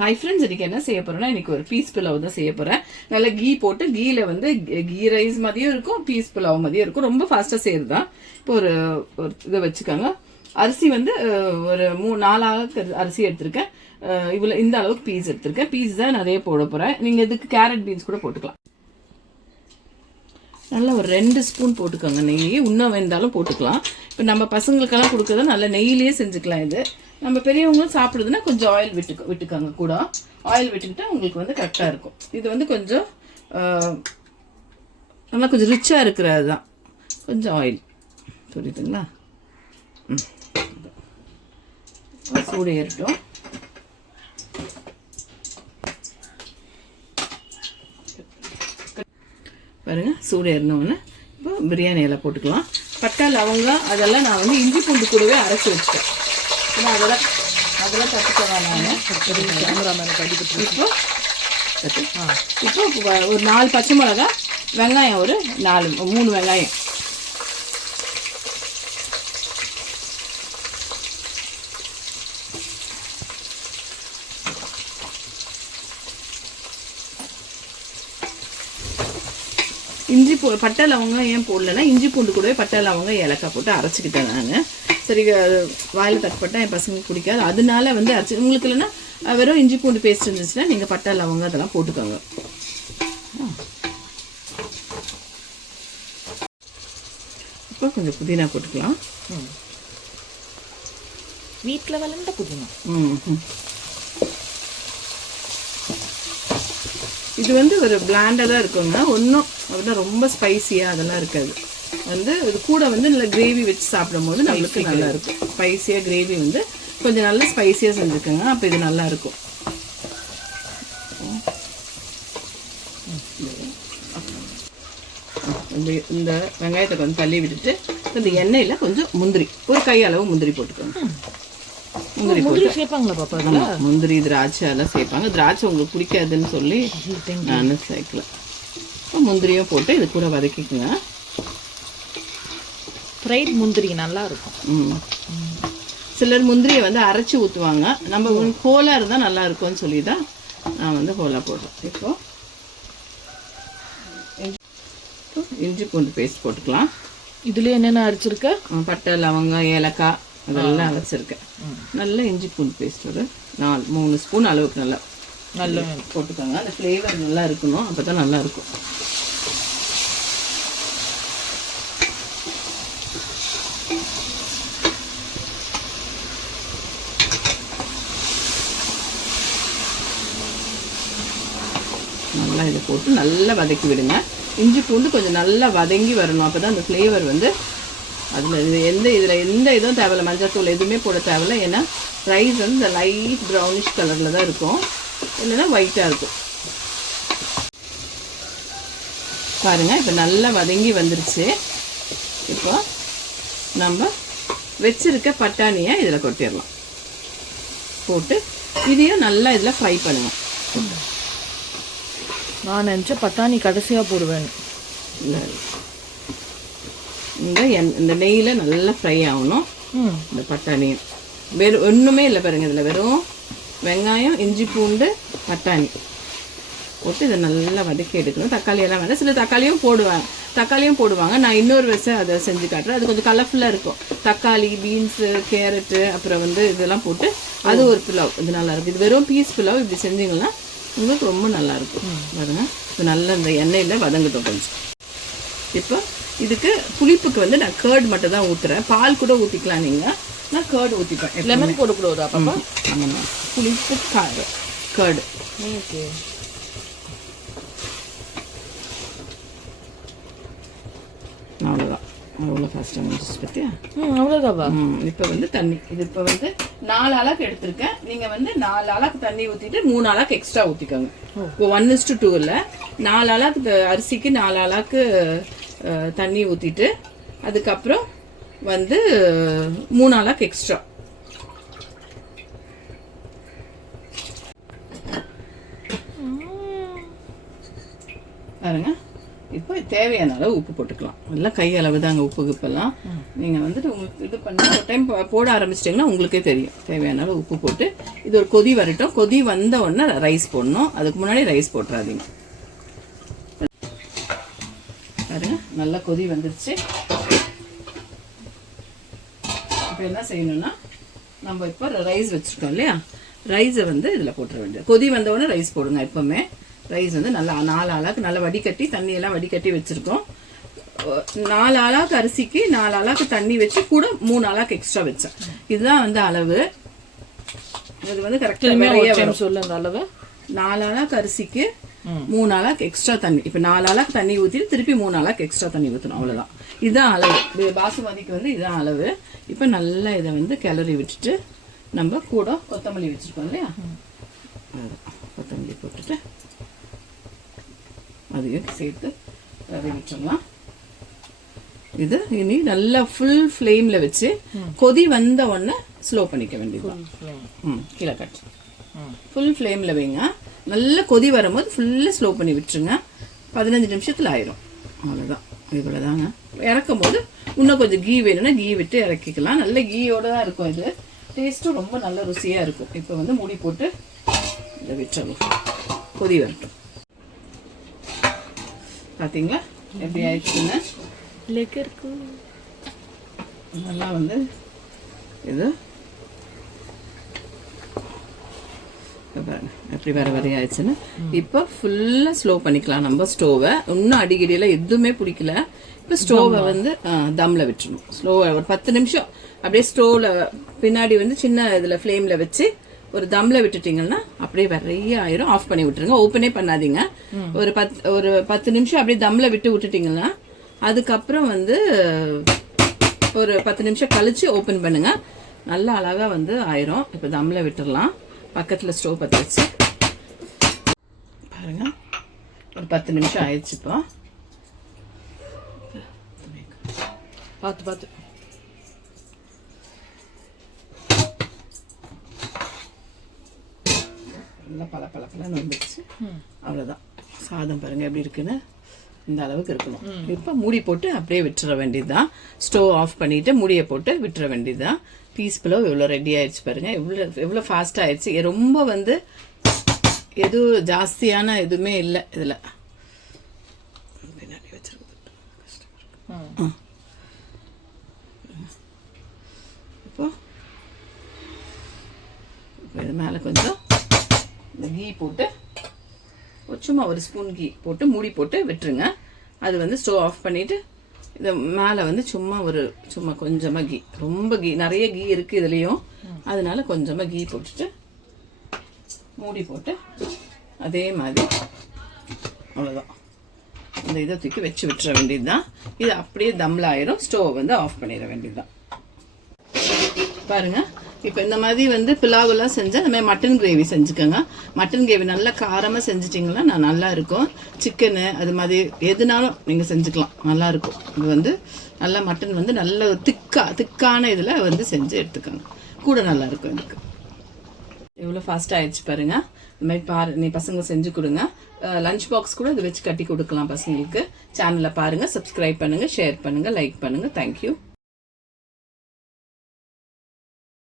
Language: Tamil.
ஹாய் ஃப்ரெண்ட்ஸ், இன்னைக்கு என்ன செய்ய போறேன்னா இன்னைக்கு ஒரு பீஸ் புலாவ் தான் செய்ய போறேன். நல்லா கீ போட்டு கீல வந்து கீ ரைஸ் மாதிரியும் இருக்கும், பீஸ் புலாவ் மாதிரியும் இருக்கும். ரொம்ப ஃபாஸ்டா செய்யறது தான். இப்போ ஒரு இதை வச்சுக்கோங்க. அரிசி வந்து ஒரு 4 அளவுக்கு அரிசி எடுத்திருக்கேன். இவ்வளோ இந்த அளவுக்கு பீஸ் எடுத்திருக்கேன். பீஸ் தான் நிறைய போட போறேன். நீங்க இதுக்கு கேரட் பீன்ஸ் கூட போட்டுக்கலாம். நல்லா ஒரு 2 ஸ்பூன் போட்டுக்கோங்க நெய். இன்னும் வேண்டாலும் போட்டுக்கலாம். இப்போ நம்ம பசங்களுக்கெல்லாம் கொடுக்குறது நல்ல நெய்யிலேயே செஞ்சுக்கலாம். இது நம்ம பெரியவங்களும் சாப்பிடுதுன்னா கொஞ்சம் ஆயில் விட்டுக்கோங்க. கூட ஆயில் விட்டுக்கிட்டா உங்களுக்கு வந்து கரெக்டாக இருக்கும். இது வந்து கொஞ்சம் நல்லா கொஞ்சம் ரிச்சாக இருக்கிறது தான். கொஞ்சம் ஆயில் புரியுதுங்களா? சூடு ஏறட்டும். பாருங்க, சூடு ஏறினோன்னு இப்போ பிரியாணி எல்லாம் போட்டுக்கலாம். பட்டை லவங்கம் அதெல்லாம் நான் வந்து இஞ்சி பூண்டு கூடவே அரைச்சி வச்சுட்டேன். ஏன்னா அதெல்லாம் தட்டுக்கலாம். நான் கேமராமேன் கடிக்கிட்டு இப்போ ஒரு 4 பச்சை மிளகா, வெங்காயம் ஒரு 3 வெங்காயம். இஞ்சி பட்டை லவங்கம் ஏன் போடலன்னா இஞ்சி பூண்டு கூடவே பட்டை லவங்கம் ஏலக்காய் போட்டு அரைச்சிக்கிட்டேன் நான். சரி, வாயில் தட்டுப்பட்டா என் பசங்களுக்கு பிடிக்காது, அதனால வந்து அரைச்சி. உங்களுக்கு இல்லைன்னா வெறும் இஞ்சி பூண்டு பேஸ்ட் இருந்துச்சுன்னா நீங்கள் பட்டை லவங்கம் அதெல்லாம் போட்டுக்கோங்க. இப்போ கொஞ்சம் புதினா போட்டுக்கலாம். வீட்டில் வளர்ந்த புதினா. இது வந்து ஒரு பிளாண்டாக தான் இருக்குங்க. ஒன்றும் அப்படின்னா ரொம்ப ஸ்பைசியாக அதெல்லாம் இருக்காது. வந்து இது கூட வந்து நல்லா கிரேவி வச்சு சாப்பிடும் போது நம்மளுக்கு நல்லா இருக்கும். ஸ்பைசியாக கிரேவி வந்து கொஞ்சம் நல்லா ஸ்பைசியாக செஞ்சுக்கோங்க. அப்போ இது நல்லா இருக்கும். இந்த வெங்காயத்தை கொஞ்சம் தள்ளி விட்டுட்டு இந்த எண்ணெயில் கொஞ்சம் முந்திரி, ஒரு கை அளவு முந்திரி போட்டுக்கோங்க. முந்திரி சேர்ப்பாங்களா பாப்பா? முந்திரி திராட்சை எல்லாம் சேர்ப்பாங்க. திராட்சை உங்களுக்கு பிடிக்காதுன்னு சொல்லி நான் சேர்க்கல. முந்திரியும் போட்டு இது கூட வதக்கிக்குங்க. ஃப்ரைட் முந்திரி நல்லா இருக்கும். சிலர் முந்திரியை வந்து அரைச்சி ஊற்றுவாங்க. நம்ம ஹோலாக இருந்தால் நல்லா இருக்கும்னு சொல்லி தான் நான் வந்து ஹோலாக போடுறேன். இப்போ இஞ்சி பூண்டு பேஸ்ட் போட்டுக்கலாம். இதுல என்னென்ன அரைச்சிருக்க? பட்டை லவங்கம் ஏலக்காய் அதெல்லாம் வச்சிருக்கேன். நல்ல இஞ்சி பூண்டு பேஸ்ட் ஒரு 3 ஸ்பூன் அளவுக்கு நல்லா போட்டுக்கோங்க. அந்த ஃப்ளேவர் நல்லா இருக்கணும், அப்போ தான் நல்லா இருக்கும். நல்லா இதை போட்டு நல்லா வதக்கி விடுங்க. இஞ்சி பூண்டு கொஞ்சம் நல்லா வதங்கி வரணும். அப்போ தான் அந்த ஃப்ளேவர் வந்து அதில் எந்த இதுவும் தேவையில்லை. மஞ்சள் எதுவுமே போட தேவையில்லை. ஏன்னா ரைஸ் வந்து இந்த லைட் ப்ரௌனிஷ் கலரில் தான் இருக்கும், இல்லைன்னா ஒயிட்டாக இருக்கும். பாருங்கள், இப்போ நல்லா வதங்கி வந்துருச்சு. இப்போ நம்ம வச்சிருக்க பட்டாணியை இதில் கொட்டிடலாம். போட்டு இதையும் நல்லா இதில் ஃப்ரை பண்ணுவோம். நான் நினச்ச பட்டாணி கடைசியாக போடுவேன். இந்த நெய்யில் நல்லா ஃப்ரை ஆகணும் இந்த பட்டாணியும். வெறும் ஒன்றுமே இல்லை பாருங்கள். இதில் வெறும் வெங்காயம், இஞ்சி பூண்டு, பட்டாணி போட்டு இதை நல்லா வதக்கி எடுக்கணும். தக்காளி எல்லாம் வேண்டாம். சில தக்காளியும் போடுவாங்க. நான் இன்னொரு விஷயம் அதை செஞ்சு காட்டுறேன். அது கொஞ்சம் கலர்ஃபுல்லாக இருக்கும். தக்காளி, பீன்ஸு, கேரட்டு, அப்புறம் வந்து இதெல்லாம் போட்டு அது ஒரு புலாவ். இது நல்லாயிருக்கும். இது வெறும் பீஸ் புலாவ் இப்படி செஞ்சிங்கன்னா உங்களுக்கு ரொம்ப நல்லாயிருக்கும். பாருங்க, இப்போ நல்லா இந்த எண்ணெயில் வதங்கட்டும் கொஞ்சம். இப்போ இதுக்கு புளிப்புக்கு வந்து நான் கேர்டு மட்டும் தான் ஊற்றுறேன். பால் கூட ஊற்றிக்கலாம் நீங்கள். நான் கேர்டு ஊற்றிப்பேன். லெமன் போடக்கூடாதா பாப்பா? ஆமாம்மா, புளிப்பு கேர்டு. ஓகே, அவ்வளோதான். அவ்வளோ ஃபாஸ்ட்டாக முடிச்சு பற்றியா? அவ்வளோதாவா? இப்போ வந்து தண்ணி இது இப்போ வந்து 4 அளவுக்கு எடுத்திருக்கேன். நீங்கள் வந்து 4 அளவுக்கு தண்ணி ஊற்றிட்டு 3 அளவுக்கு எக்ஸ்ட்ரா ஊற்றிக்கோங்க. இப்போ 1:2 இல்லை, 4 அளவுக்கு அரிசிக்கு 4 அளவுக்கு தண்ணி ஊற்றிட்டு அதுக்கப்புறம் வந்து 3 அளவுக்கு எக்ஸ்ட்ரா. பாருங்க, இப்போ தேவையான அளவு உப்பு போட்டுக்கலாம். எல்லாம் கை அளவு தாங்க உப்பு கிப்பெல்லாம். நீங்கள் வந்துட்டு உங்களுக்கு இது பண்ணி ஒரு டைம் போட ஆரம்பிச்சிட்டிங்கன்னா உங்களுக்கே தெரியும். தேவையான அளவு உப்பு போட்டு இது ஒரு கொதி வரட்டும். கொதி வந்த உடனே ரைஸ் போடணும். அதுக்கு முன்னாடி ரைஸ் போட்டுறாதீங்க. பாருங்க நல்லா கொதி வந்துருச்சு. இப்போ என்ன செய்யணும்னா நம்ம இப்போ ரைஸ் வச்சுருக்கோம் இல்லையா, ரைஸை வந்து இதில் போட்டுற வேண்டியது. கொதி வந்த உடனே ரைஸ் போடுங்க. எப்போவுமே ரைஸ் வந்து நல்லா 4 ஆளாக்கு நல்லா வடிகட்டி தண்ணியெல்லாம் வடிகட்டி வச்சுருக்கோம். 4 ஆளாக்கு அரிசிக்கு 4 ஆளாக்கு தண்ணி வச்சு கூட 3 ஆளாக்கு எக்ஸ்ட்ரா வச்சேன். இதுதான் வந்து அளவு. இது வந்து கரெக்டாக சொல்லுங்க அளவு. 4 ஆளாக்கு அரிசிக்கு 3 ஆளாக்கு எக்ஸ்ட்ரா தண்ணி. இப்போ 4 ஆளாக்கு தண்ணி ஊற்றிட்டு திருப்பி 3 ஆளாக்கு எக்ஸ்ட்ரா தண்ணி ஊற்றணும். அவ்வளோதான். இதுதான் அளவு. பாசுமதிக்கு வந்து இதுதான் அளவு. இப்போ நல்லா இதை வந்து கிளறி விட்டுட்டு நம்ம கூட கொத்தமல்லி வச்சுருக்கோம் இல்லையா, கொத்தமல்லி போட்டுட்டு அதையும் சேர்த்து கிளறி விட்டுடலாம். இது இனி நல்லா ஃபுல் ஃப்ளேமில் வச்சு கொதி வந்த உடனே ஸ்லோ பண்ணிக்க வேண்டியதுதான். கீழே கட்டு ஃபுல் ஃப்ளேமில் வைங்க. நல்லா கொதி வரும்போது ஃபுல்லாக ஸ்லோ பண்ணி விட்டுருங்க. 15 நிமிஷத்தில் ஆயிரும். அவ்வளோதான். இவ்வளோ தாங்க. இறக்கும் போது இன்னும் கொஞ்சம் கீ வேணும்னா கீ விட்டு இறக்கிக்கலாம். நல்ல கீயோடு தான் இருக்கும். இது டேஸ்ட்டும் ரொம்ப நல்ல ருசியாக இருக்கும். இப்போ வந்து மூடி போட்டு இதை விட்டுறலாம். கொதி வரட்டும். பார்த்தீங்களா எப்படி ஆயிடுச்சுன்னு? நல்லா வந்து இது பாருங்க எப்படி வர ஆயிடுச்சுன்னு. இப்போ ஃபுல்லாக ஸ்லோ பண்ணிக்கலாம் நம்ம ஸ்டோவை. இன்னும் அடிக்கடியில் எதுவுமே பிடிக்கல. இப்போ ஸ்டோவை வந்து தம்மில் விட்டுருணும். ஸ்லோவை ஒரு 10 நிமிஷம் அப்படியே ஸ்டோவில் பின்னாடி வந்து சின்ன இதில் ஃப்ளேமில் வச்சு ஒரு தம்மில் விட்டுட்டிங்கன்னா அப்படியே நிறைய ஆயிரும். ஆஃப் பண்ணி விட்டுருங்க. ஓப்பனே பண்ணாதீங்க. ஒரு 10 நிமிஷம் அப்படியே தம்மில் விட்டுட்டிங்கன்னா அதுக்கப்புறம் வந்து ஒரு 10 நிமிஷம் கழிச்சு ஓப்பன் பண்ணுங்க. நல்லா அழகாக வந்து ஆயிரும். இப்போ தம்மில் விட்டுடலாம். பக்கத்தில் ஸ்டவ் பற்ற வச்சு பாருங்க. ஒரு 10 நிமிஷம் ஆயிடுச்சு. இப்போ பார்த்து நல்லா பல வந்துடுச்சு. அவ்வளோதான். சாதம் பாருங்க எப்படி இருக்குன்னு. இந்த அளவுக்கு இருக்கணும். இப்போ மூடி போட்டு அப்படியே விட்டுற வேண்டியதுதான். ஸ்டவ் ஆஃப் பண்ணிட்டு மூடியை போட்டு விட்டுற வேண்டியதுதான். பீஸ் புலாவ் எவ்வளோ ரெடி ஆயிடுச்சு பாருங்க. எவ்வளோ ஃபாஸ்ட்டாக ஆயிடுச்சு. ரொம்ப வந்து எதுவும் ஜாஸ்தியான எதுவுமே இல்லை இதில். பின்னாடி வச்சிருக்க இப்போ இது மேலே கொஞ்சம் இந்த கீ போட்டு சும்மா ஒரு ஸ்பூன் கீ போட்டு மூடி போட்டு விட்டுருங்க. அது வந்து ஸ்டவ் ஆஃப் பண்ணிவிட்டு இது மேலே வந்து சும்மா கொஞ்சமாக கீ, ரொம்ப கீ, நிறைய கீ இருக்குது இதுலேயும். அதனால கொஞ்சமாக கீ போட்டுட்டு மூடி போட்டு அதே மாதிரி அவ்வளோதான். இந்த இதை தூக்கி வச்சு விட்டுற வேண்டியது தான். இது அப்படியே தம்மில் ஆயிரும். ஸ்டவ் வந்து ஆஃப் பண்ணிட வேண்டியது தான். பாருங்கள். இப்போ இந்த மாதிரி வந்து பிலாவெல்லாம் செஞ்சால் இந்த மாதிரி மட்டன் கிரேவி செஞ்சுக்கோங்க. மட்டன் கிரேவி நல்லா காரமாக செஞ்சிட்டிங்கன்னா நல்லா இருக்கும். சிக்கனு அது மாதிரி எதுனாலும் நீங்கள் செஞ்சுக்கலாம். நல்லாயிருக்கும். இது வந்து நல்லா மட்டன் வந்து நல்ல திக்கான இதில் வந்து செஞ்சு எடுத்துக்கோங்க. கூட நல்லாயிருக்கும். இதுக்கு எவ்வளோ ஃபாஸ்ட்டாக ஆயிடுச்சு பாருங்கள். இந்த மாதிரி நீ பசங்க செஞ்சு கொடுங்க. லஞ்ச் பாக்ஸ் கூட இதை வச்சு கட்டி கொடுக்கலாம் பசங்களுக்கு. சேனலை பாருங்கள், சப்ஸ்கிரைப் பண்ணுங்கள், ஷேர் பண்ணுங்கள், லைக் பண்ணுங்கள். தேங்க்யூ.